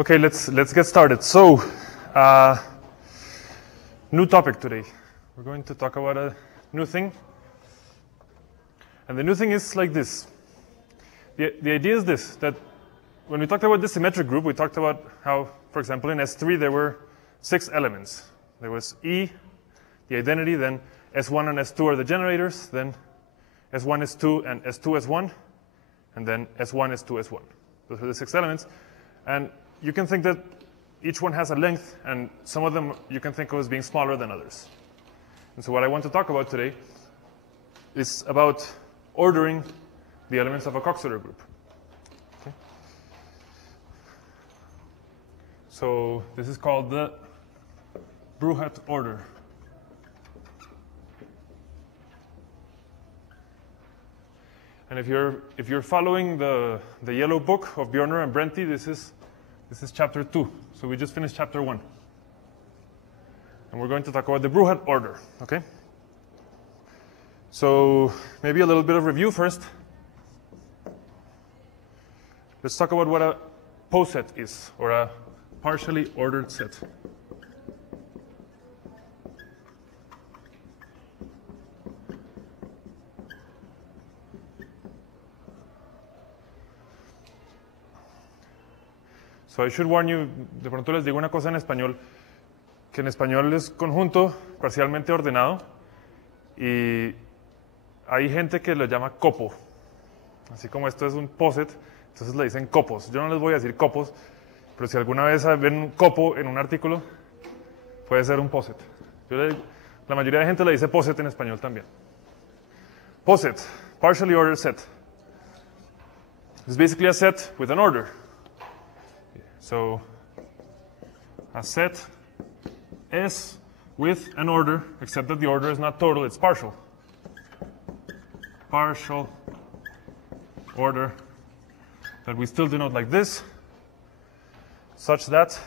Okay, let's get started. So, new topic today. We're going to talk about a new thing. And the new thing is like this. The idea is this, that when we talked about the symmetric group, we talked about how, for example, in S3 there were 6 elements. There was E, the identity, then S1 and S2 are the generators, then S1, S2, and S2, S1, and then S1, S2, S1. Those are the 6 elements. And you can think that each one has a length, and some of them you can think of as being smaller than others. And so what I want to talk about today is about ordering the elements of a Coxeter group. Okay. So this is called the Bruhat order. And if you're following the yellow book of Bjorner and Brenty, this is chapter 2. So we just finished chapter 1. And we're going to talk about the Bruhat order, okay? So maybe a little bit of review first. Let's talk about what a poset is, or a partially ordered set. So I should warn you, de pronto les digo una cosa en español, que en español es conjunto parcialmente ordenado, y hay gente que lo llama copo. Así como esto es un poset, entonces le dicen copos. Yo no les voy a decir copos, pero si alguna vez ven un copo en un artículo, puede ser un poset. La mayoría de gente le dice poset en español también. Poset, partially ordered set. It's basically a set with an order. So a set S with an order, except that the order is not total, it's partial. Partial order that we still denote like this, such that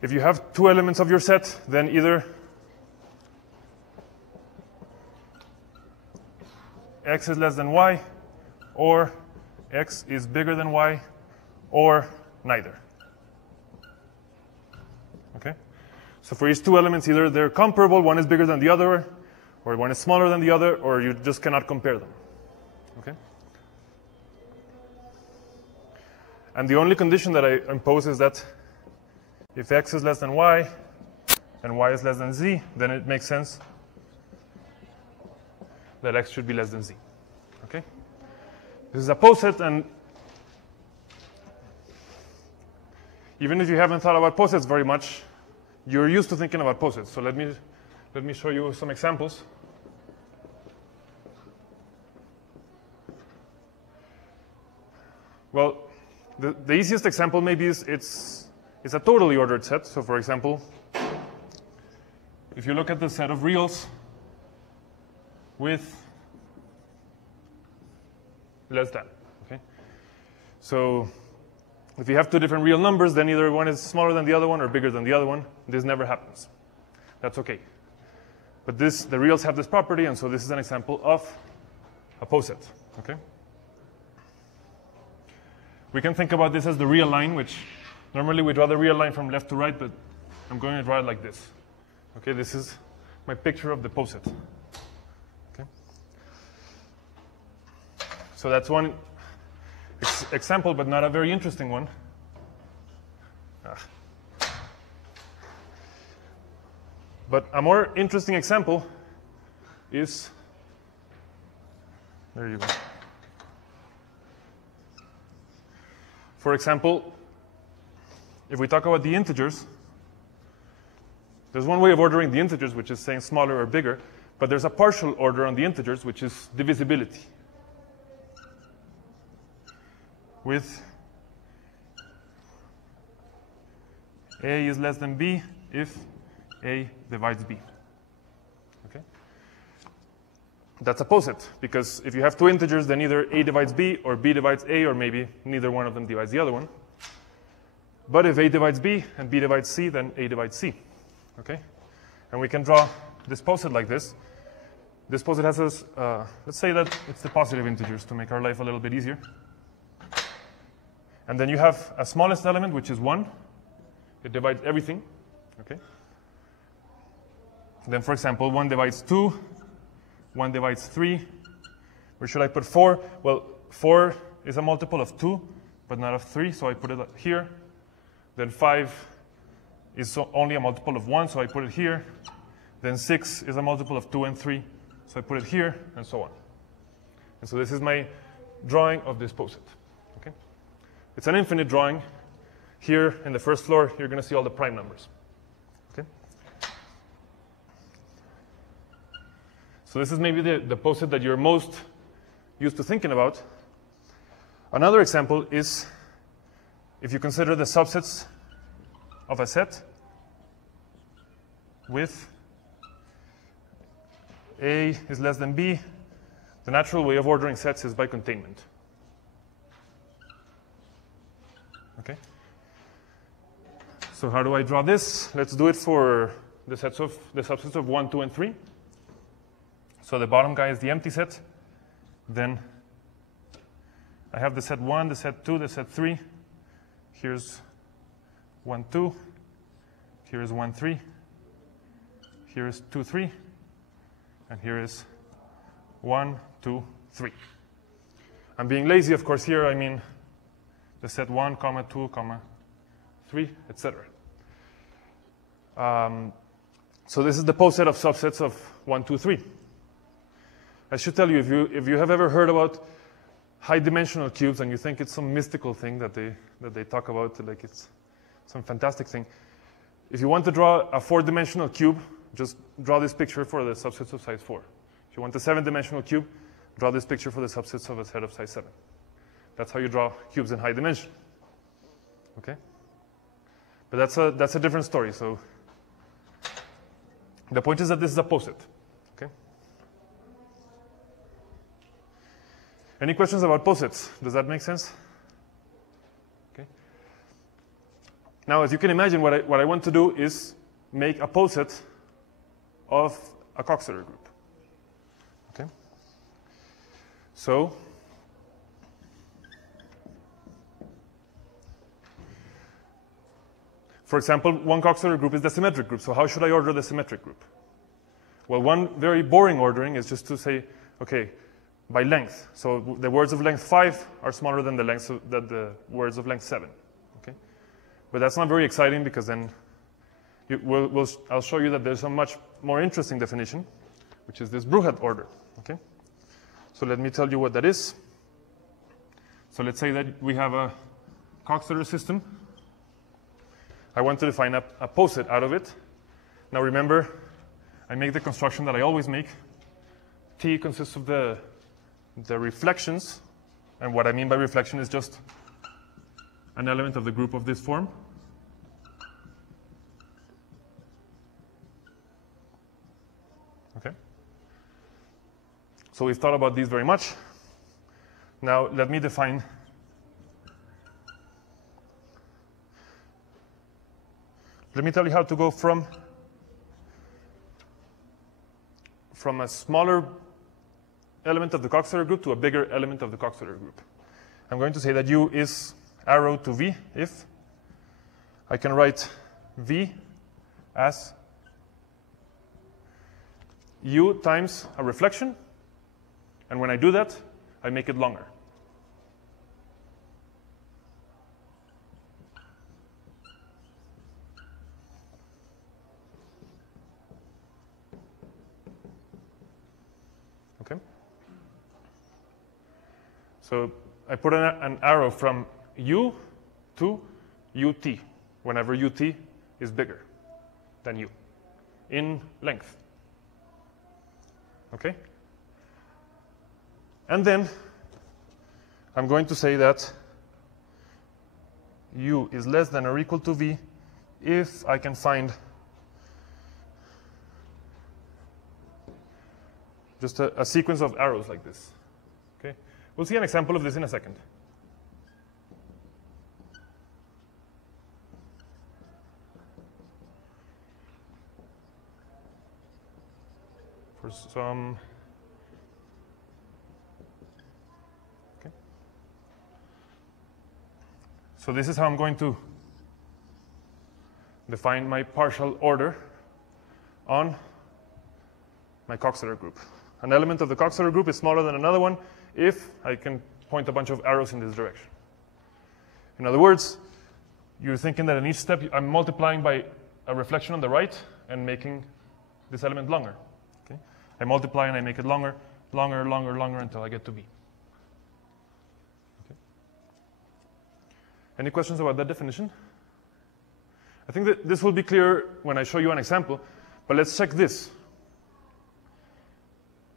if you have 2 elements of your set, then either X is less than Y, or X is bigger than Y, or neither. Okay? So for these 2 elements, either they're comparable, one is bigger than the other, or one is smaller than the other, or you just cannot compare them. Okay? And the only condition that I impose is that if X is less than Y, and Y is less than Z, then it makes sense that X should be less than Z. Okay? This is a poset, and even if you haven't thought about posets very much, you're used to thinking about posets. So let me show you some examples. Well, the easiest example maybe is it's a totally ordered set. So for example, if you look at the set of reals with less than, okay? So if you have 2 different real numbers, then either one is smaller than the other one or bigger than the other one. This never happens. That's okay. But the reals have this property, and so this is an example of a poset, okay? We can think about this as the real line, which normally we draw the real line from left to right, but I'm going to draw it like this. Okay, this is my picture of the poset. So that's one example, but not a very interesting one. But a more interesting example is, there you go. For example, if we talk about the integers, there's one way of ordering the integers, which is saying smaller or bigger, but there's a partial order on the integers, which is divisibility. With A is less than B if A divides B. Okay? That's a poset, because if you have 2 integers, then either A divides B or B divides A, or maybe neither one of them divides the other one. But if A divides B and B divides C, then A divides C. Okay? And we can draw this poset like this. this poset has us, let's say that it's the positive integers to make our life a little bit easier. And then you have a smallest element, which is 1. It divides everything. Okay. Then, for example, 1 divides 2, 1 divides 3. Where should I put 4? Well, 4 is a multiple of 2, but not of 3, so I put it here. Then 5 is only a multiple of 1, so I put it here. Then 6 is a multiple of 2 and 3, so I put it here, and so on. And so this is my drawing of this poset. Okay? It's an infinite drawing. Here in the first floor, you're going to see all the prime numbers. Okay? So this is maybe the poset that you're most used to thinking about. Another example is if you consider the subsets of a set with A is less than B, the natural way of ordering sets is by containment. Okay? So how do I draw this? Let's do it for the subsets of 1, 2, and 3. So the bottom guy is the empty set. Then I have the set 1, the set 2, the set 3. Here's 1, 2. Here's 1, 3. Here is 2, 3. And here is 1, 2, 3. I'm being lazy, of course. Here I mean the set 1, comma 2, comma 3, etc. So this is the poset of subsets of 1, 2, 3. I should tell you, if you have ever heard about high-dimensional cubes and you think it's some mystical thing that they talk about, like it's some fantastic thing, if you want to draw a 4-dimensional cube, just draw this picture for the subsets of size 4. If you want a 7-dimensional cube, draw this picture for the subsets of a set of size 7. That's how you draw cubes in high dimension. Okay? But that's a different story. So the point is that this is a poset. Okay? Any questions about posets? Does that make sense? Okay. Now, as you can imagine, what I want to do is make a poset of a Coxeter group. Okay. So for example, one Coxeter group is the symmetric group. So how should I order the symmetric group? Well, one very boring ordering is just to say, okay, by length. So the words of length 5 are smaller than the words of length 7. Okay? But that's not very exciting because then I'll show you that there's a much more interesting definition, which is this Bruhat order. Okay? So let me tell you what that is. So let's say that we have a Coxeter system. I want to define a poset out of it. Now remember, I make the construction that I always make. T consists of the reflections, and what I mean by reflection is just an element of the group of this form. Okay? So we've thought about these very much. Now let me define let me tell you how to go from a smaller element of the Coxeter group to a bigger element of the Coxeter group. I'm going to say that U is arrow to V if I can write V as U times a reflection, and when I do that, I make it longer. Okay? So I put an arrow from U to UT, whenever UT is bigger than U in length. Okay? And then I'm going to say that U is less than or equal to V if I can find just a sequence of arrows like this. Okay? We'll see an example of this in a second. For some So this is how I'm going to define my partial order on my Coxeter group. An element of the Coxeter group is smaller than another one if I can point a bunch of arrows in this direction. In other words, you're thinking that in each step I'm multiplying by a reflection on the right and making this element longer. Okay? I multiply and I make it longer, longer, longer, longer until I get to B. Okay. Any questions about that definition? I think that this will be clear when I show you an example, but let's check this.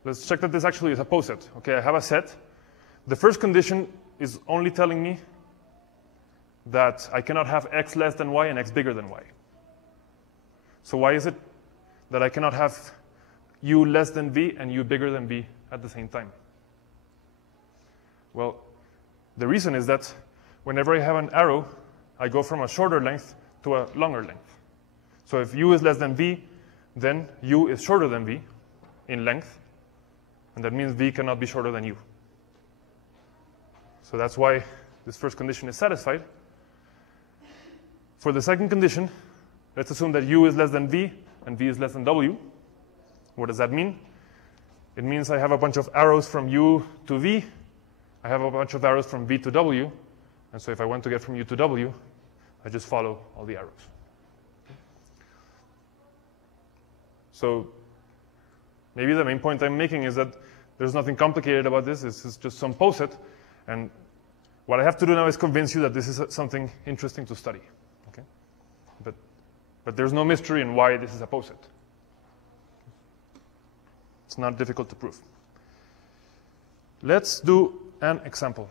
Let's check that this actually is a poset. Okay, I have a set. The first condition is only telling me that I cannot have x less than y and x bigger than y. So why is it that I cannot have u less than v and u bigger than v at the same time? Well, the reason is that whenever I have an arrow, I go from a shorter length to a longer length. So if u is less than v, then u is shorter than v in length, and that means v cannot be shorter than u. So that's why this first condition is satisfied. For the second condition, let's assume that u is less than v and v is less than w. What does that mean? It means I have a bunch of arrows from u to v. I have a bunch of arrows from v to w. And so if I want to get from u to w, I just follow all the arrows. So maybe the main point I'm making is that there's nothing complicated about this. This is just some poset. And what I have to do now is convince you that this is something interesting to study. Okay? But there's no mystery in why this is a poset. It's not difficult to prove. Let's do an example.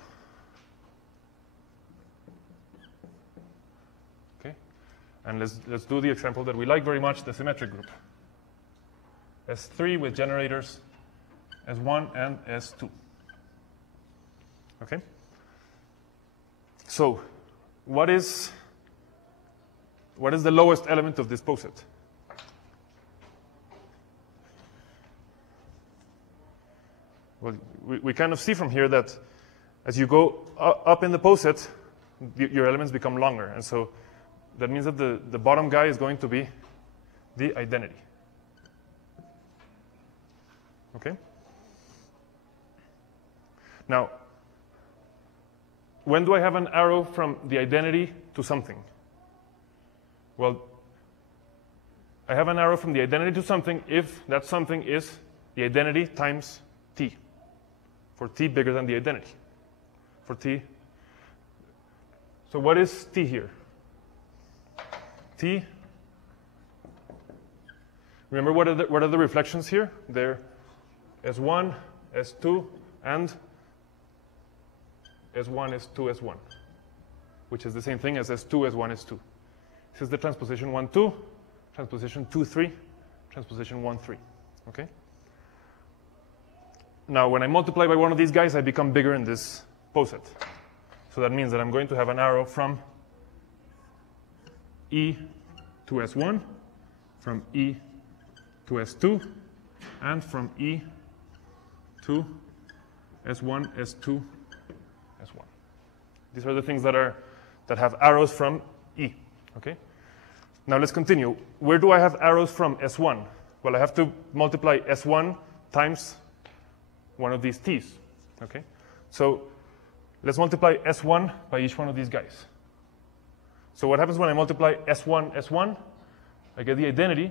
Okay? And let's do the example that we like very much, the symmetric group. S3 with generators S1 and S2. Okay? So, what is the lowest element of this poset? Well, we kind of see from here that as you go up in the poset, your elements become longer. And so that means that the bottom guy is going to be the identity. Okay? Now, when do I have an arrow from the identity to something? Well, I have an arrow from the identity to something if that something is the identity times t, for t bigger than the identity. For t. So what is t here? T. Remember what are the reflections here? They're S1, S2, and S1, S2, S1, which is the same thing as S2, S1, S2. This is the transposition 1, 2, transposition 2, 3, transposition 1, 3. Okay? Now, when I multiply by one of these guys, I become bigger in this poset. So that means that I'm going to have an arrow from E to S1, from E to S2, and from E to S1, S2, S1. These are the things that have arrows from E. Okay? Now let's continue. Where do I have arrows from S1? Well, I have to multiply S1 times one of these T's. Okay? So let's multiply S1 by each one of these guys. So what happens when I multiply S1, S1? I get the identity.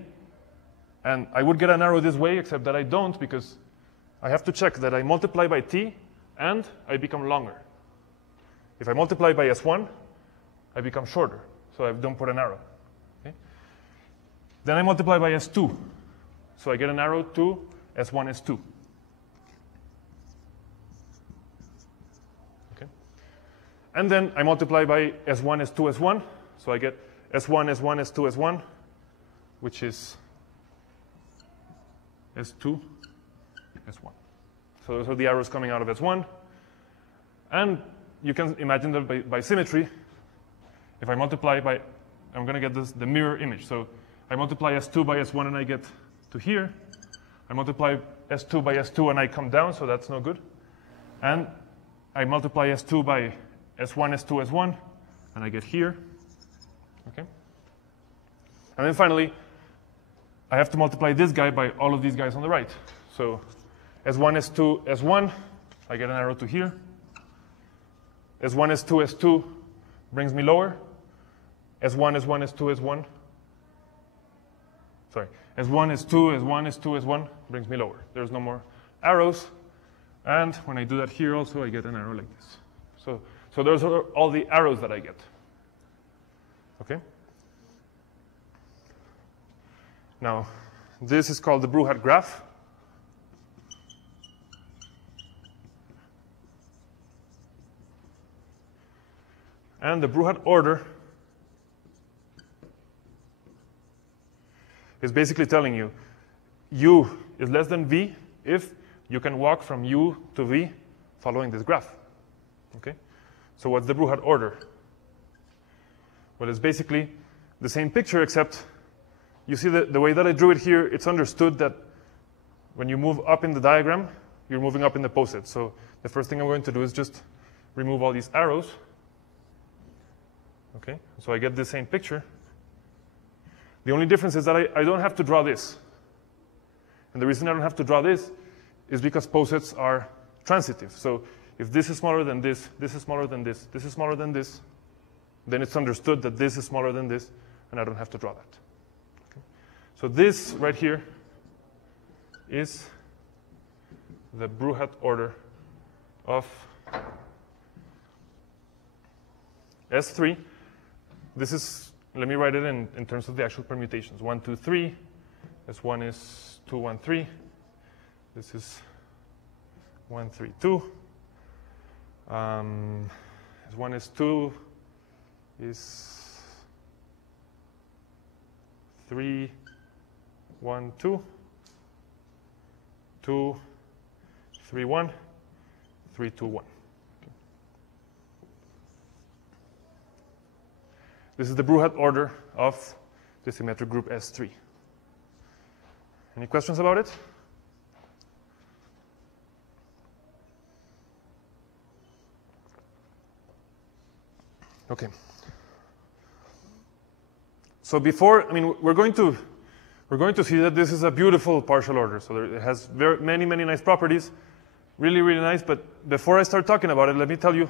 And I would get an arrow this way, except that I don't, because I have to check that I multiply by T and I become longer. If I multiply by S1, I become shorter. So I don't put an arrow. Okay? Then I multiply by S2. So I get an arrow to S1, S2. Okay? And then I multiply by S1, S2, S1. So I get S1, S1, S2, S1, which is S2, S1. So those are the arrows coming out of S1. And you can imagine that by symmetry, if I multiply by, I'm going to get the mirror image. So I multiply S2 by S1 and I get to here. I multiply S2 by S2 and I come down, so that's no good. And I multiply S2 by S1, S2, S1, and I get here. Okay? And then finally, I have to multiply this guy by all of these guys on the right. So S1, S2, S1, I get an arrow to here. S1, S2, S2 brings me lower. S1, S1, S2, S1. Sorry, S1, S2, S1, S2, S1 brings me lower. There's no more arrows. And when I do that here also, I get an arrow like this. So those are all the arrows that I get. Okay? Now, this is called the Bruhat graph. And the Bruhat order is basically telling you U is less than V if you can walk from U to V following this graph. Okay? So what's the Bruhat order? Well, it's basically the same picture, except you see the way that I drew it here, it's understood that when you move up in the diagram, you're moving up in the poset. So the first thing I'm going to do is just remove all these arrows. Okay? So I get the same picture. The only difference is that I don't have to draw this. And the reason I don't have to draw this is because posets are transitive. So if this is smaller than this, this is smaller than this, this is smaller than this, then it's understood that this is smaller than this, and I don't have to draw that. Okay? So this right here is the Bruhat order of S3. This is, let me write it in terms of the actual permutations. 1, 2, 3. S1 is 2, 1, 3. This is 1, 3, 2. S1 is 2 is 3, 1, 2. 2, 3, 1. 3, 2, 1. Okay. This is the Bruhat order of the symmetric group S3. Any questions about it? Okay. So before, I mean, we're going to see that this is a beautiful partial order. So it has many nice properties, really nice. But before I start talking about it, let me tell you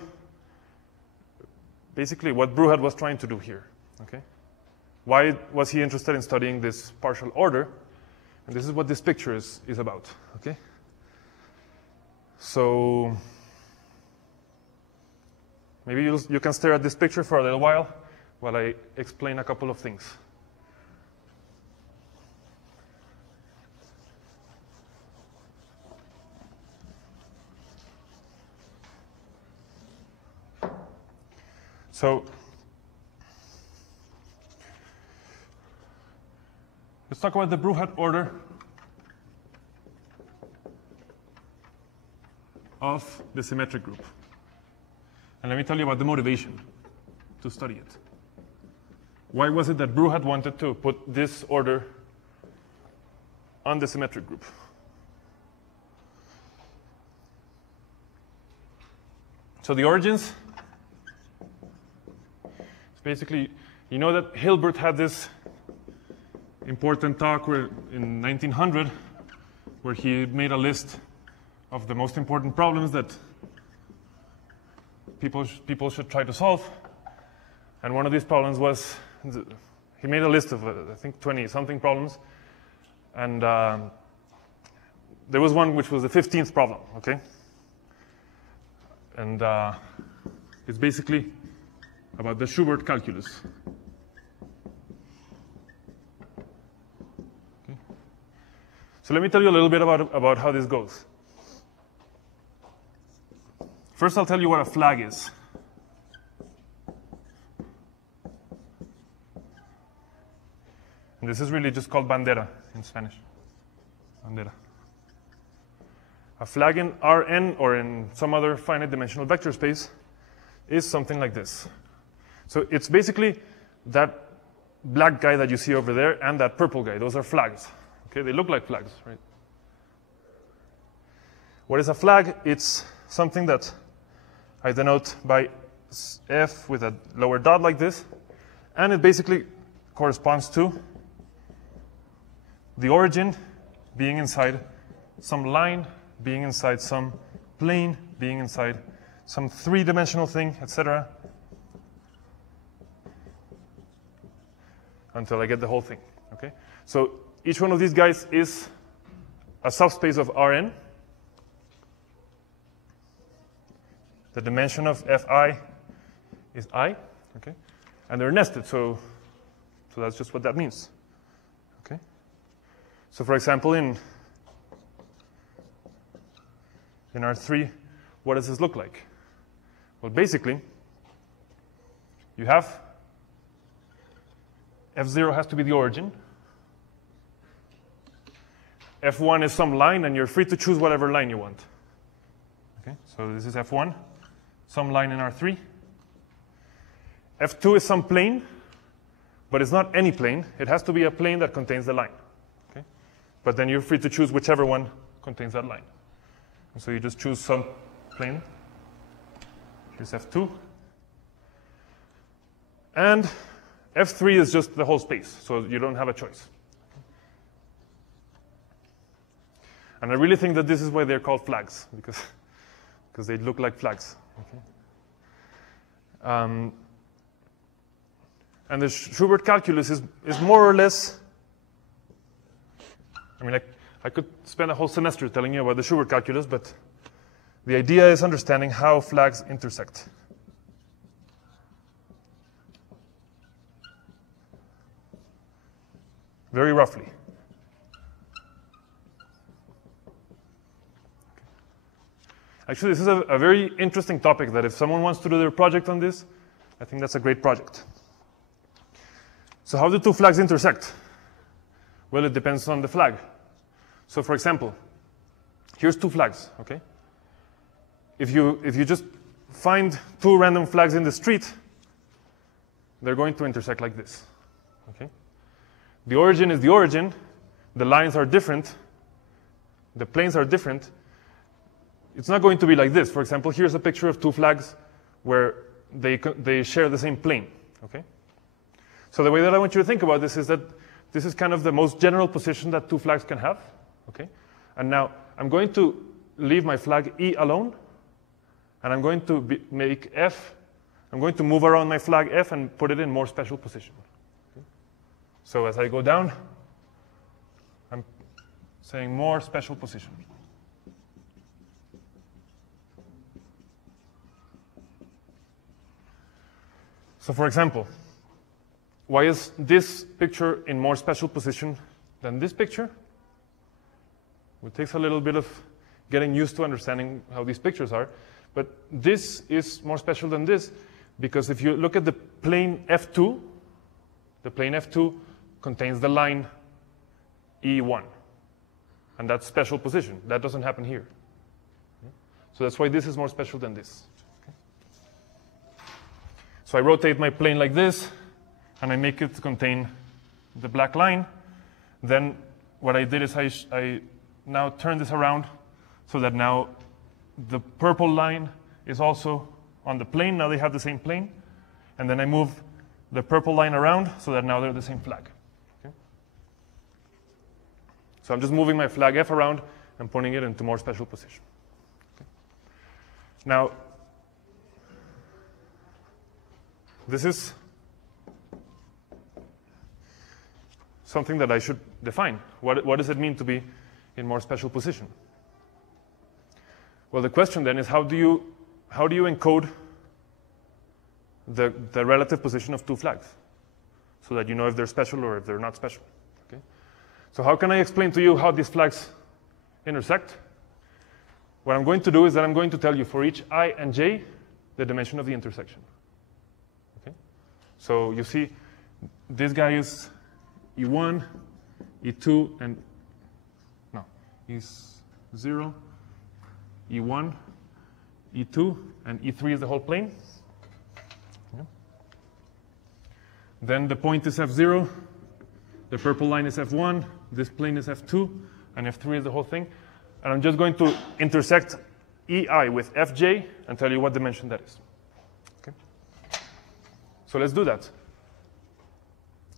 basically what Bruhat was trying to do here. Okay. Why was he interested in studying this partial order? And this is what this picture is about. Okay. So maybe you can stare at this picture for a little while I explain a couple of things. So let's talk about the Bruhat order of the symmetric group. And let me tell you about the motivation to study it. Why was it that Bruhat wanted to put this order on the symmetric group? So the origins, it's basically, you know that Hilbert had this important talk in 1900 where he made a list of the most important problems that people should try to solve. And one of these problems was, he made a list of, I think, 20-something problems. And there was one which was the 15th problem, okay? And it's basically about the Schubert calculus. Okay. So let me tell you a little bit about how this goes. First, I'll tell you what a flag is. And this is really just called bandera in Spanish. Bandera. A flag in Rn or in some other finite dimensional vector space is something like this. So it's basically that black guy that you see over there and that purple guy. Those are flags. Okay, they look like flags, right? What is a flag? It's something that I denote by F with a lower dot like this, and it basically corresponds to the origin being inside some line, being inside some plane, being inside some three-dimensional thing, etc., until I get the whole thing. Okay? So each one of these guys is a subspace of Rn. The dimension of Fi is I, okay? And they're nested, so that's just what that means. Okay? So for example, in R3, what does this look like? Well, basically, you have F0 has to be the origin. F1 is some line, and you're free to choose whatever line you want. Okay? So this is F1, some line in R3. F2 is some plane, but it's not any plane. It has to be a plane that contains the line. Okay? But then you're free to choose whichever one contains that line. And so you just choose some plane. Here's F2. And F3 is just the whole space, so you don't have a choice. And I really think that this is why they're called flags, because they look like flags. Okay? And the Schubert calculus is more or less, I mean, I could spend a whole semester telling you about the Schubert calculus, but the idea is understanding how flags intersect. Very roughly. Actually, this is a very interesting topic that if someone wants to do their project on this, I think that's a great project. So how do two flags intersect? Well, it depends on the flag. So for example, here's two flags, okay? If you just find two random flags in the street, they're going to intersect like this, okay? The origin is the origin, the lines are different, the planes are different. It's not going to be like this. For example, here's a picture of two flags where they share the same plane, okay? So the way that I want you to think about this is that this is kind of the most general position that two flags can have, okay? And now I'm going to leave my flag E alone, and I'm going to make F, I'm going to move around my flag F and put it in more special position. Okay? So as I go down, I'm saying more special position. So for example, why is this picture in more special position than this picture? It takes a little bit of getting used to understanding how these pictures are. But this is more special than this because if you look at the plane F2, the plane F2 contains the line E1. And that's special position. That doesn't happen here. So that's why this is more special than this. Okay? So I rotate my plane like this, and I make it contain the black line. Then what I did is I now turn this around so that now the purple line is also on the plane. Now they have the same plane. And then I move the purple line around so that now they're the same flag. Okay? So I'm just moving my flag F around and putting it into more special position. Okay? Now, this is something that I should define. What does it mean to be in more special position? Well, the question then is how do you encode the relative position of two flags so that you know if they're special or if they're not special? Okay? So how can I explain to you how these flags intersect? What I'm going to do is that I'm going to tell you for each I and j the dimension of the intersection. Okay? So you see this guy is E1, E2, and no, E0, E1, E2, and E3 is the whole plane. Yeah. Then the point is F0, the purple line is F1, this plane is F2, and F3 is the whole thing. And I'm just going to intersect EI with FJ and tell you what dimension that is. Okay? So let's do that.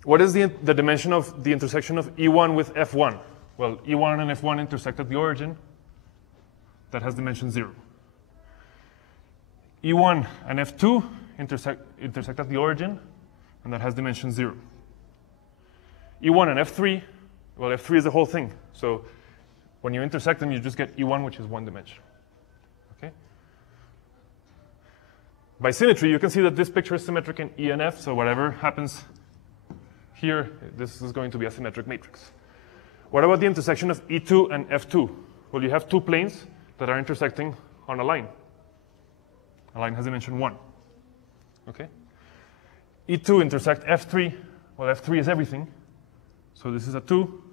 What is the dimension of the intersection of E1 with F1? Well, E1 and F1 intersect at the origin. That has dimension 0. E1 and F2 intersect at the origin, and that has dimension 0. E1 and F3, well, F3 is the whole thing. So when you intersect them, you just get E1, which is 1 dimension. Okay? By symmetry, you can see that this picture is symmetric in E and F, so whatever happens here, this is going to be a symmetric matrix. What about the intersection of E2 and F2? Well, you have two planes that are intersecting on a line. A line has dimension 1. Okay? E2 intersect F3. Well, F3 is everything. So this is a 2.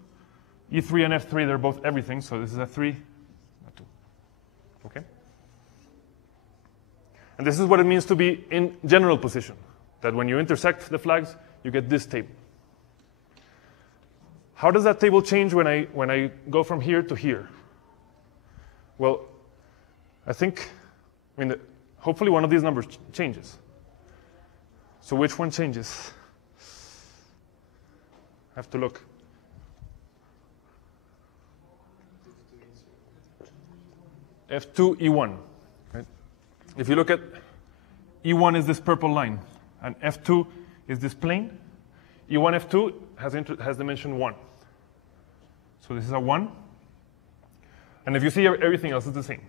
E3 and F3, they're both everything. So this is a 3, a 2. Okay? And this is what it means to be in general position. That when you intersect the flags, you get this table. How does that table change when I go from here to here? Well, hopefully one of these numbers changes. So which one changes? I have to look. F2, E1. Right? If you look at E1 is this purple line, and F2 is this plane. E1, F2 has dimension 1. So this is a 1. And if you see, everything else is the same.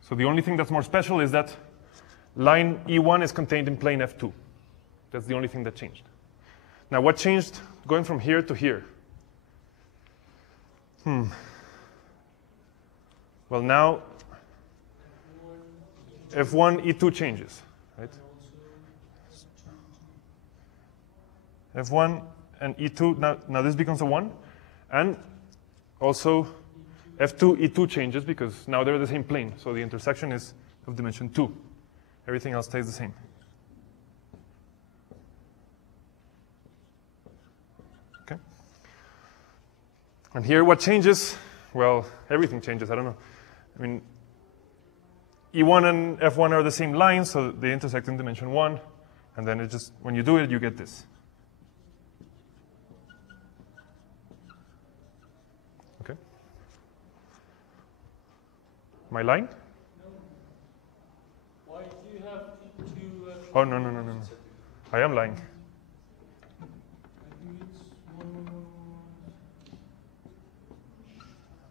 So the only thing that's more special is that line E1 is contained in plane F2. That's the only thing that changed. Now, what changed going from here to here? Well, now F1, E2 changes, right? F1 and E2, now this becomes a 1. And also F2, E2 changes because now they're the same plane. So the intersection is of dimension 2. Everything else stays the same. Okay. And here what changes? Well, everything changes. I don't know. I mean, E1 and F1 are the same lines, so they intersect in dimension 1. And then it just, when you do it, you get this. Okay. My line? No. Why do you have two? Oh, no. I am lying. I think it's 1, 1, 1, 1.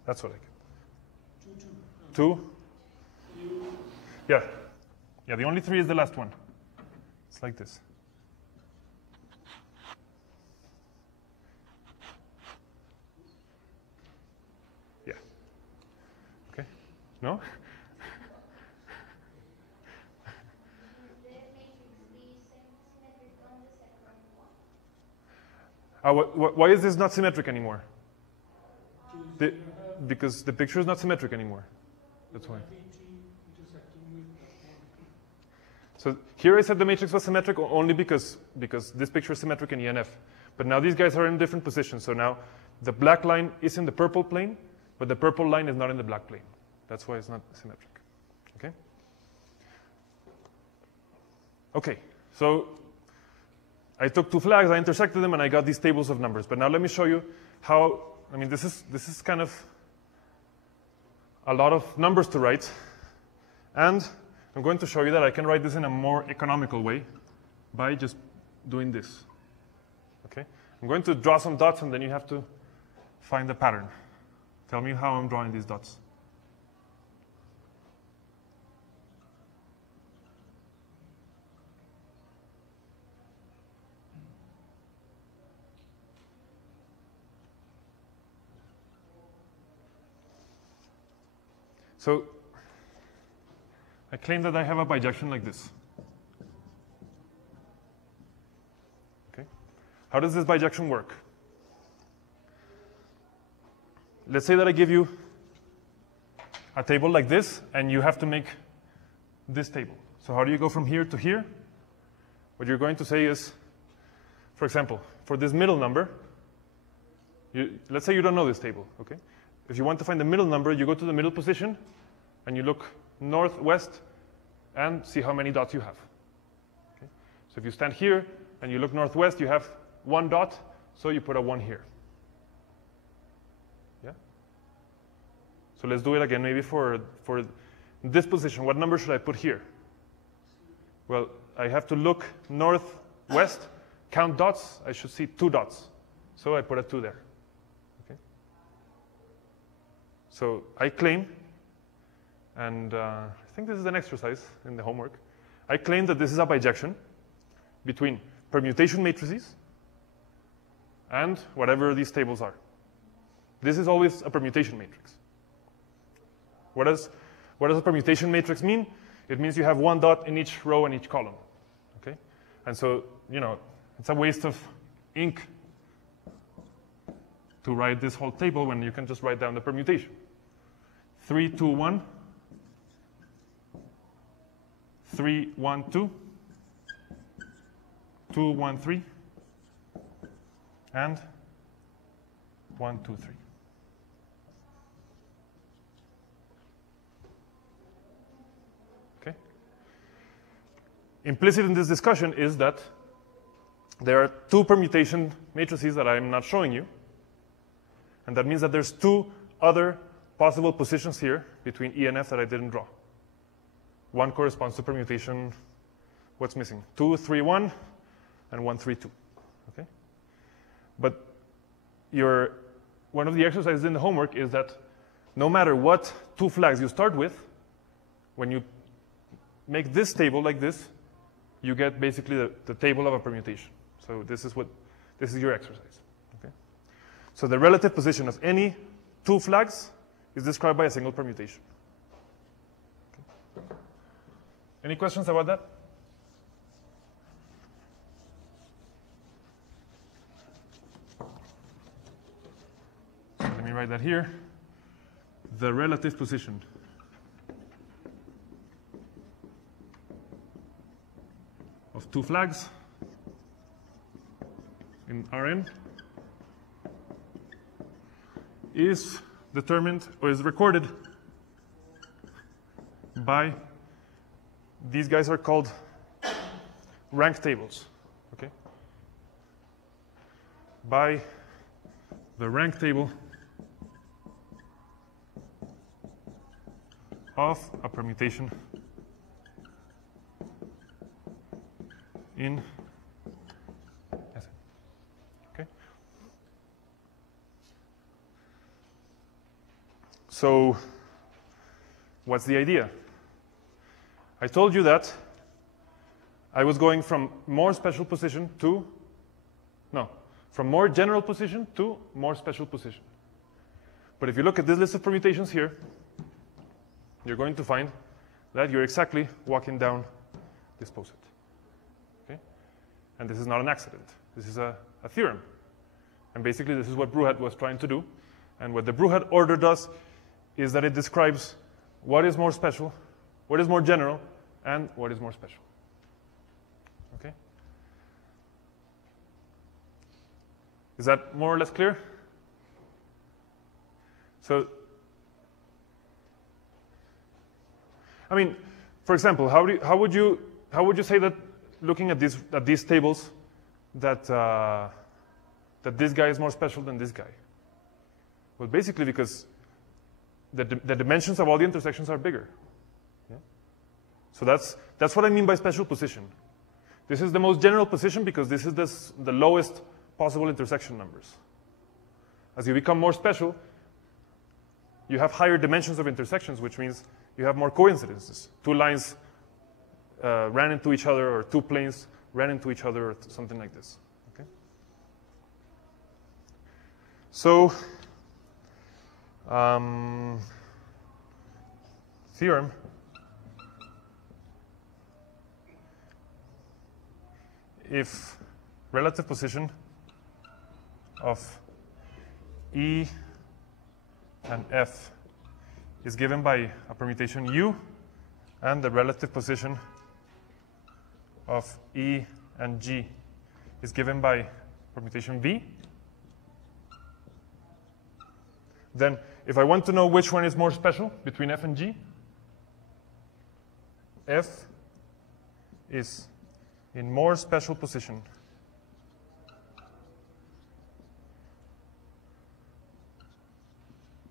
That's what I get. 2, 2. 2? Yeah. Yeah, the only 3 is the last one. It's like this. Yeah. Okay. No? Why is this not symmetric anymore? Because the picture is not symmetric anymore. That's why. So here I said the matrix was symmetric only because this picture is symmetric in E and F. But now these guys are in different positions. So now the black line is in the purple plane, but the purple line is not in the black plane. That's why it's not symmetric. Okay? Okay, so I took two flags, I intersected them, and I got these tables of numbers. But now let me show you how, I mean, this is kind of a lot of numbers to write. And I'm going to show you that I can write this in a more economical way by just doing this. Okay? I'm going to draw some dots, and then you have to find the pattern. Tell me how I'm drawing these dots. So I claim that I have a bijection like this. Okay? How does this bijection work? Let's say that I give you a table like this, and you have to make this table. So how do you go from here to here? What you're going to say is, for example, for this middle number, let's say you don't know this table. Okay? If you want to find the middle number, you go to the middle position, and you look north, west, and see how many dots you have. Okay? So if you stand here and you look northwest, you have 1 dot, so you put a 1 here. Yeah? So let's do it again, maybe for this position. What number should I put here? Well, I have to look northwest, count dots. I should see 2 dots. So I put a 2 there. Okay? So I claim, and I think this is an exercise in the homework, I claim that this is a bijection between permutation matrices and whatever these tables are. This is always a permutation matrix. What does a permutation matrix mean? It means you have 1 dot in each row and each column. Okay? And so, you know, it's a waste of ink to write this whole table when you can just write down the permutation. 3, 2, 1, 3, 1, 2, 2, 1, 3, and 1, 2, 3. Okay? Implicit in this discussion is that there are 2 permutation matrices that I'm not showing you, and that means that there's 2 other possible positions here between E and F that I didn't draw. One corresponds to permutation, what's missing? 2, 3, 1, and 1, 3, 2. Okay? But one of the exercises in the homework is that no matter what 2 flags you start with, when you make this table like this, you get basically the table of a permutation. So this is your exercise. Okay? So the relative position of any 2 flags is described by a single permutation. Okay. Any questions about that? Let me write that here. The relative position of 2 flags in Rn is determined or is recorded by, these guys are called rank tables, okay? By the rank table of a permutation in Sn. Okay? So, what's the idea? I told you that I was going from more special position to, from more general position to more special position. But if you look at this list of permutations here, you're going to find that you're exactly walking down this poset. Okay? And this is not an accident. This is a theorem. And basically, this is what Bruhat was trying to do. And what the Bruhat order does is that it describes what is more special, what is more general, and what is more special. Okay? Is that more or less clear? So, I mean, for example, how would you say that looking at these tables that this guy is more special than this guy? Well, basically because the dimensions of all the intersections are bigger. Yeah? So that's what I mean by special position. This is the most general position because this is the lowest possible intersection numbers. As you become more special, you have higher dimensions of intersections, which means you have more coincidences. 2 lines ran into each other, or 2 planes ran into each other, or something like this. Okay? So, theorem if relative position of E and F is given by a permutation U, and the relative position of E and G is given by permutation V, then if I want to know which one is more special between F and G, F is in more special position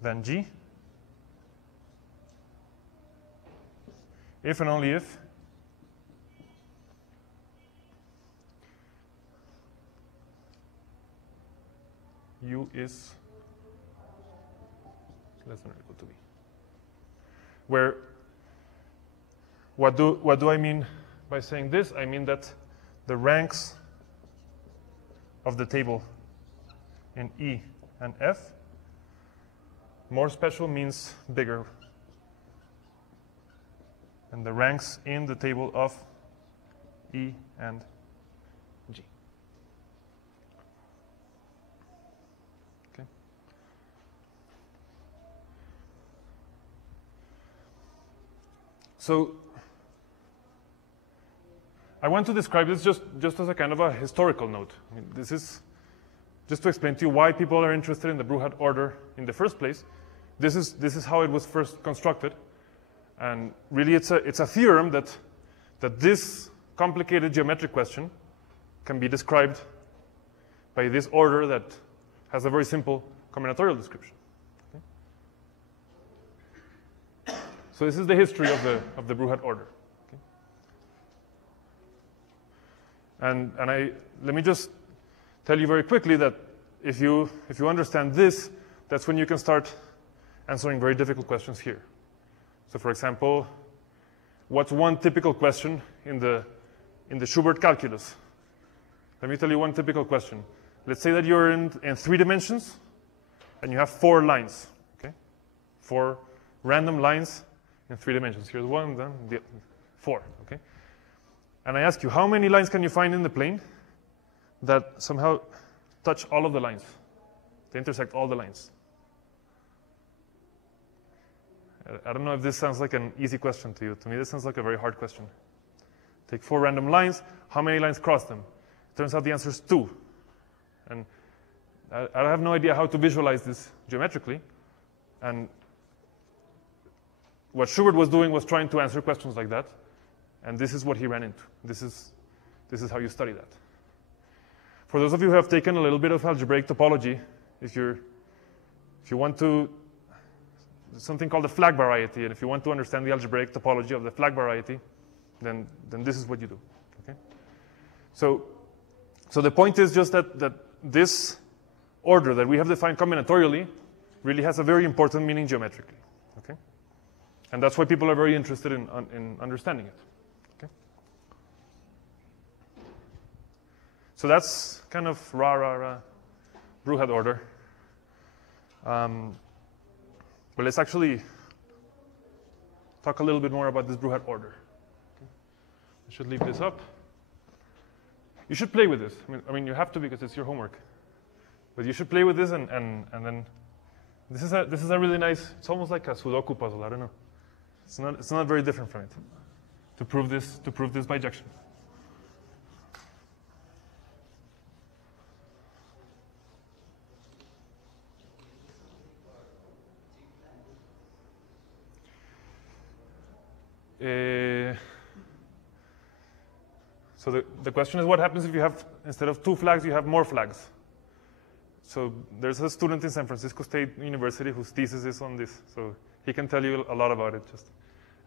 than G if and only if U is less than or equal to B. Where, what do I mean by saying this? I mean that the ranks of the table in E and F, more special means bigger, and the ranks in the table of E and G. Okay. So I want to describe this just as a kind of a historical note. I mean, this is just to explain to you why people are interested in the Bruhat order in the first place. This is how it was first constructed. And really, it's a theorem that this complicated geometric question can be described by this order that has a very simple combinatorial description. Okay? So this is the history of the Bruhat order. Okay? And let me just tell you very quickly that if you understand this, that's when you can start answering very difficult questions here. So for example, what's one typical question in the Schubert calculus? Let me tell you one typical question. Let's say that you're in 3 dimensions and you have 4 lines, okay? 4 random lines in 3 dimensions. Here's 1, then 4, okay? And I ask you, how many lines can you find in the plane that somehow touch all of the lines? They intersect all the lines. I don't know if this sounds like an easy question to you. To me, this sounds like a very hard question. Take 4 random lines. How many lines cross them? It turns out the answer is 2. And I have no idea how to visualize this geometrically. And what Schubert was doing was trying to answer questions like that. And this is what he ran into. This is how you study that. For those of you who have taken a little bit of algebraic topology, if you want to, there's something called the flag variety, and if you want to understand the algebraic topology of the flag variety, then this is what you do. Okay? So the point is just that this order that we have defined combinatorially really has a very important meaning geometrically. Okay? And that's why people are very interested in understanding it. Okay? So that's kind of Bruhat order. But let's actually talk a little bit more about this Bruhat order. Okay. I should leave this up. You should play with this. I mean, you have to because it's your homework. But you should play with this, and then this is a really nice. It's almost like a Sudoku puzzle. I don't know. It's not very different from it. To prove this bijection. So the question is, what happens if you have, instead of 2 flags, you have more flags? So there's a student in San Francisco State University whose thesis is on this. So he can tell you a lot about it. Just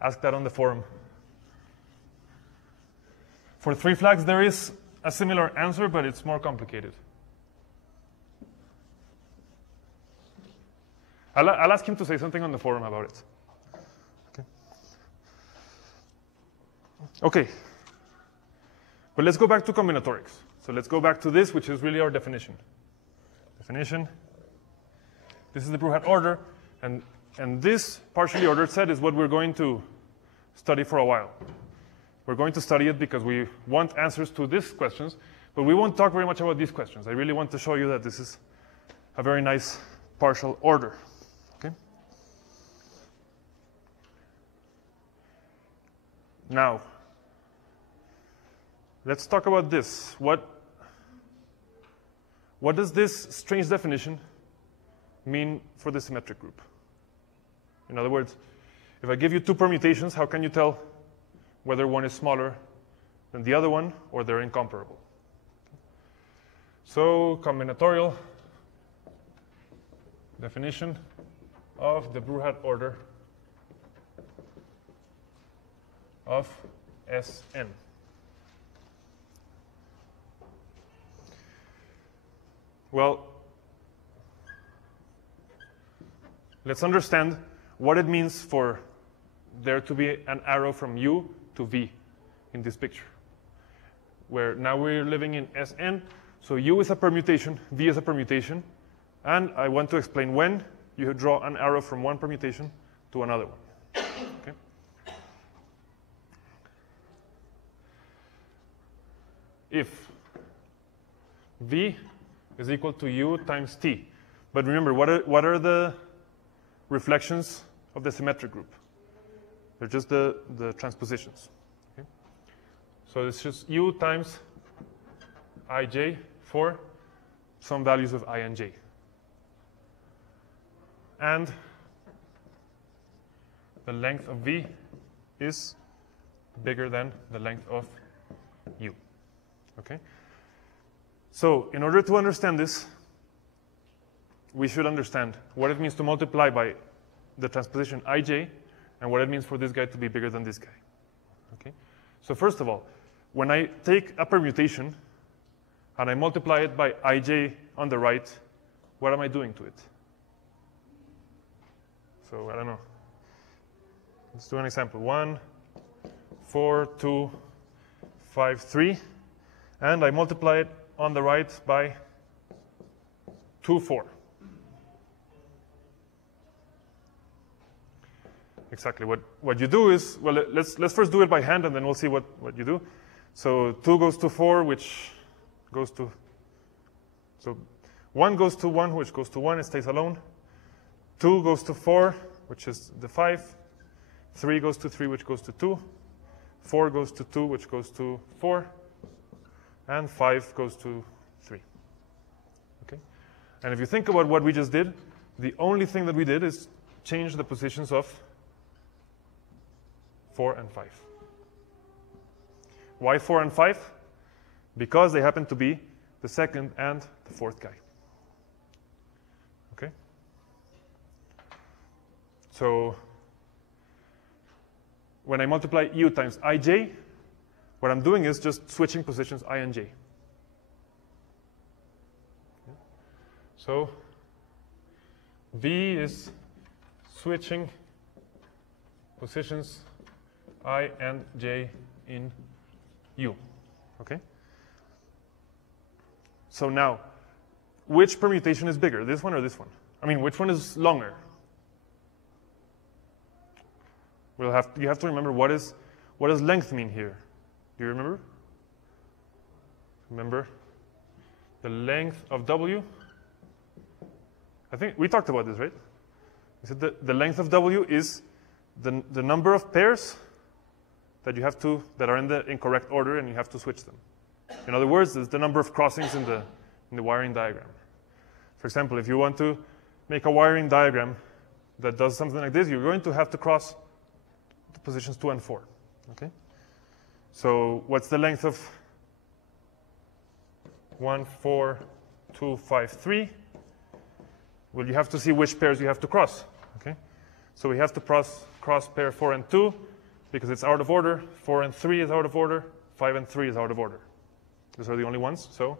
ask that on the forum. For 3 flags, there is a similar answer, but it's more complicated. I'll ask him to say something on the forum about it. Okay. But let's go back to combinatorics. So let's go back to this, which is really our definition. Definition. This is the Bruhat order, and this partially ordered set is what we're going to study for a while. We're going to study it because we want answers to these questions, but we won't talk very much about these questions. I really want to show you that this is a very nice partial order. Okay? Now, let's talk about this. What does this strange definition mean for the symmetric group? In other words, if I give you 2 permutations, how can you tell whether one is smaller than the other one or they're incomparable. So combinatorial definition of the Brouhat order of Sn. Well, let's understand what it means for there to be an arrow from U to V in this picture, where now we're living in Sn, so U is a permutation, V is a permutation, and I want to explain when you draw an arrow from one permutation to another one. Okay? If V is equal to U times T, but remember, what are the reflections of the symmetric group? They're just the transpositions. Okay? So it's just U times ij for some values of I and j. And the length of V is bigger than the length of U. Okay? So in order to understand this, we should understand what it means to multiply by the transposition ij and what it means for this guy to be bigger than this guy. Okay? So first of all, when I take a permutation and I multiply it by ij on the right, what am I doing to it? So I don't know. Let's do an example. 1, 4, 2, 5, 3. And I multiply it on the right by 2, 4. Exactly. What you do is, well, let's first do it by hand, and then we'll see what you do. So 2 goes to 4, which goes to, so 1 goes to 1, which goes to 1, it stays alone. 2 goes to 4, which is the 5. 3 goes to 3, which goes to 2. 4 goes to 2, which goes to 4. And 5 goes to 3. Okay? And if you think about what we just did, the only thing that we did is change the positions of 4 and 5. Why 4 and 5? Because they happen to be the second and the fourth guy. Okay? So when I multiply U times ij, what I'm doing is just switching positions I and j. Okay? So V is switching positions I and j in U. Okay? So now, which permutation is bigger, this one or this one? I mean, which one is longer? You have to remember what does length mean here? Do you remember? Remember the length of W? I think we talked about this, right? We said that the length of W is the number of pairs that you have to, that are in the incorrect order, and you have to switch them. In other words, it's the number of crossings in the wiring diagram. For example, if you want to make a wiring diagram that does something like this, you're going to have to cross the positions 2 and 4. Okay? So what's the length of 1, 4, 2, 5, 3? Well, you have to see which pairs you have to cross. Okay? So we have to cross pair 4 and 2 because it's out of order. 4 and 3 is out of order. 5 and 3 is out of order. Those are the only ones. So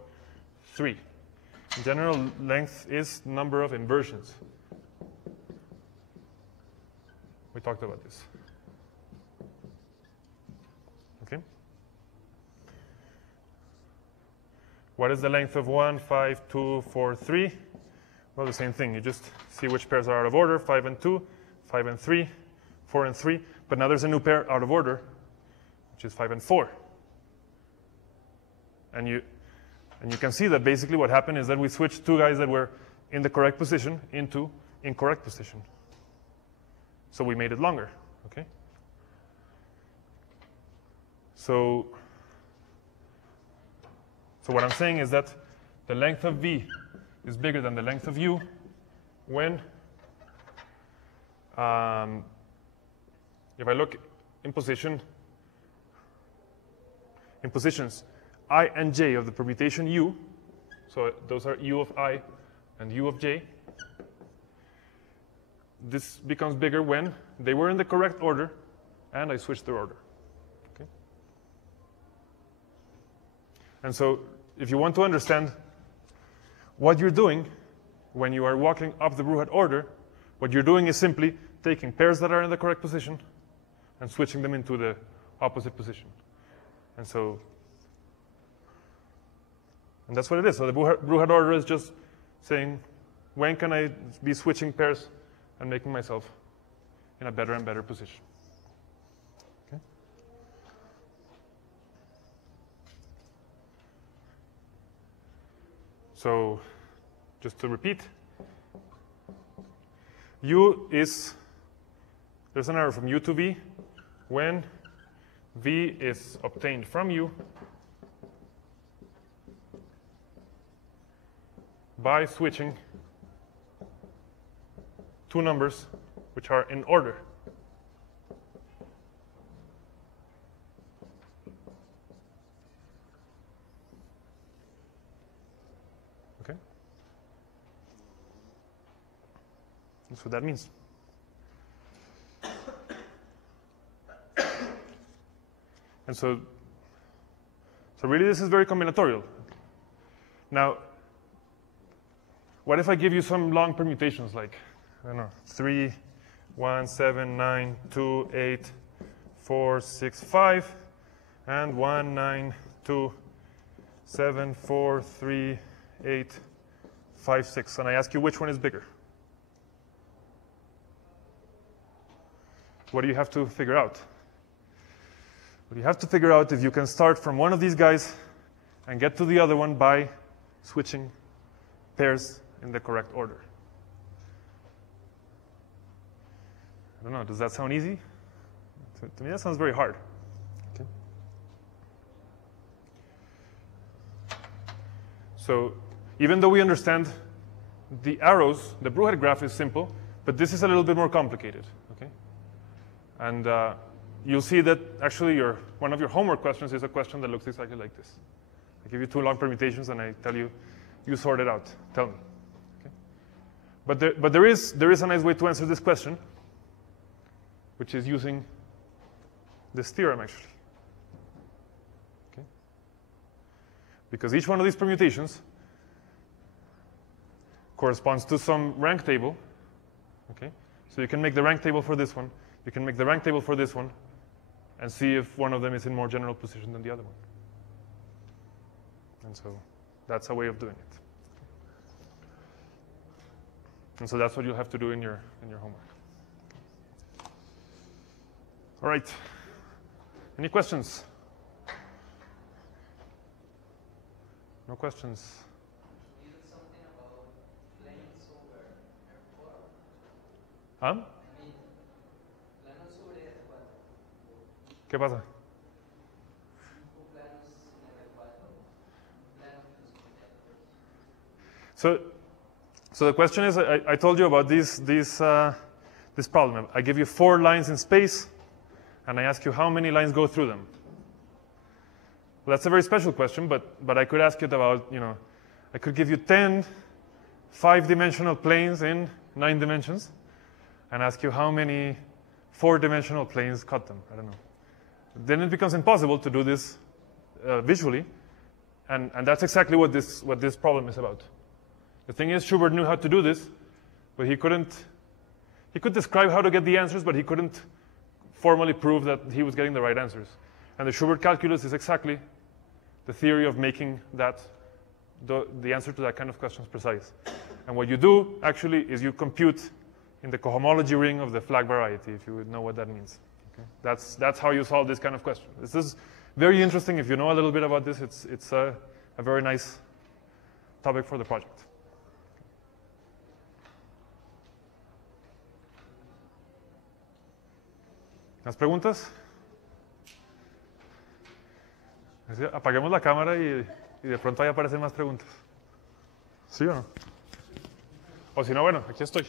3. In general, length is number of inversions. We talked about this. Okay? What is the length of 1, 5, 2, 4, 3? Well, the same thing. You just see which pairs are out of order, 5 and 2, 5 and 3, 4 and 3. But now there's a new pair out of order, which is 5 and 4. And you can see that basically what happened is that we switched two guys that were in the correct position into incorrect position. So we made it longer. Okay? So what I'm saying is that the length of V is bigger than the length of U when, if I look in position in positions I and j of the permutation u, so those are u of I and u of j, this becomes bigger when they were in the correct order and I switched their order. Okay? And so if you want to understand what you're doing when you are walking up the Brouhat order, what you're doing is simply taking pairs that are in the correct position and switching them into the opposite position. And that's what it is. So the Brouhat order is just saying, when can I be switching pairs and making myself in a better and better position? Okay? So just to repeat, U is, there's an arrow from U to V when V is obtained from U by switching two numbers which are in order. Okay? That's what that means. And so really this is very combinatorial. Now, what if I give you some long permutations like, I don't know, 3, 1, 7, 9, 2, 8, 4, 6, 5, and 1, 9, 2, 7, 4, 3, 8, 5, 6. And I ask you which one is bigger. What do you have to figure out? Well, you have to figure out if you can start from one of these guys and get to the other one by switching pairs in the correct order. I don't know, does that sound easy? To me, that sounds very hard. Okay. So even though we understand the arrows, the Brouhat graph is simple, but this is a little bit more complicated. Okay? And you'll see that actually one of your homework questions is a question that looks exactly like this. I give you two long permutations and I tell you, you sort it out. Tell me. Okay? But there is a nice way to answer this question, which is using this theorem, actually. Okay? Because each one of these permutations corresponds to some rank table. Okay? So you can make the rank table for this one. You can make the rank table for this one and see if one of them is in more general position than the other one. And so that's a way of doing it. And so that's what you'll have to do in your homework. All right. Any questions? No questions? You did something about planes over airport. ¿Ah? I mean, planos sobre R4. ¿Qué pasa? 5 planos en R4. Planos en los combinatorics. So the question is, I told you about this problem. I give you 4 lines in space, and I ask you how many lines go through them. Well, that's a very special question, but I could ask it about, I could give you 10 5-dimensional planes in 9 dimensions, and ask you how many 4-dimensional planes cut them. I don't know. Then it becomes impossible to do this visually, and that's exactly what this problem is about. The thing is, Schubert knew how to do this, but he could describe how to get the answers, but he couldn't formally prove that he was getting the right answers. And the Schubert calculus is exactly the theory of making that the answer to that kind of questions precise. And what you do, actually, is you compute in the cohomology ring of the flag variety, if you would know what that means. Okay? That's how you solve this kind of question. This is very interesting. If you know a little bit about this, it's a very nice topic for the project. ¿Más preguntas? Apaguemos la cámara y de pronto ahí aparecen más preguntas. ¿Sí o no? O si no, bueno, aquí estoy.